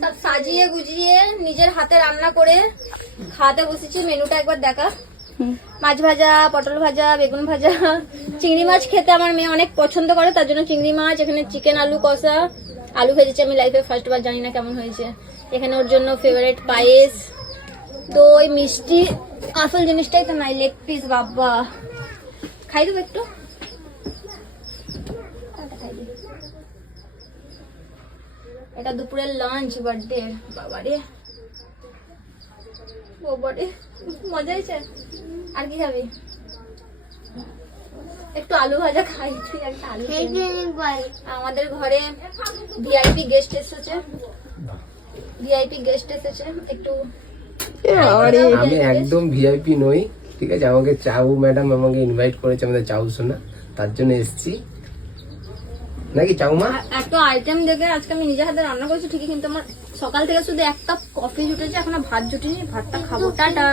সব সাজিয়ে গুজিয়ে নিজের হাতে রান্না করে খাওয়াতে বসেছি। মেনুটা একবার দেখা। মাছ ভাজা, পটল ভাজা, বেগুন ভাজা, চিংড়ি মাছ খেতে আমার মেয়ে অনেক পছন্দ করে, তার জন্য চিংড়ি মাছ। এখানে চিকেন আলু কষা, আলু ভেজেছি আমি লাইফে ফার্স্ট বার, জানি না কেমন হয়েছে। এখানে ওর জন্য ফেভারিট পায়েস, দই, মিষ্টি। আসল জিনিসটাই তো নাই, লেগ পিস। বাবা খাই দেবো একটু। এটা দুপুরের লাঞ্চ বার্থডে। বাবারে বাবারে মজা হয়েছে। আর কি খাবি? একটু আলু ভাজা খাই। তুই একটা আলু আমাদের ঘরে ভিআইপি গেস্ট এসেছে, একটু। আমি একদম ভিআইপি নই, ঠিক আছে? আমাকে চাউ ম্যাডাম আমাকে ইনভাইট করেছে, আমাদের চাউ শোনা, তার জন্য এসেছি নাকি চাউ মা? এত আইটেম দেখে আজকে আমি নিজের হাতে রান্না করেছি ঠিকই, কিন্তু আমার সকাল থেকে শুধু এক কাপ কফি জুটেছে, এখনো ভাত জুটেনি। ভাতটা খাবো। টাটা।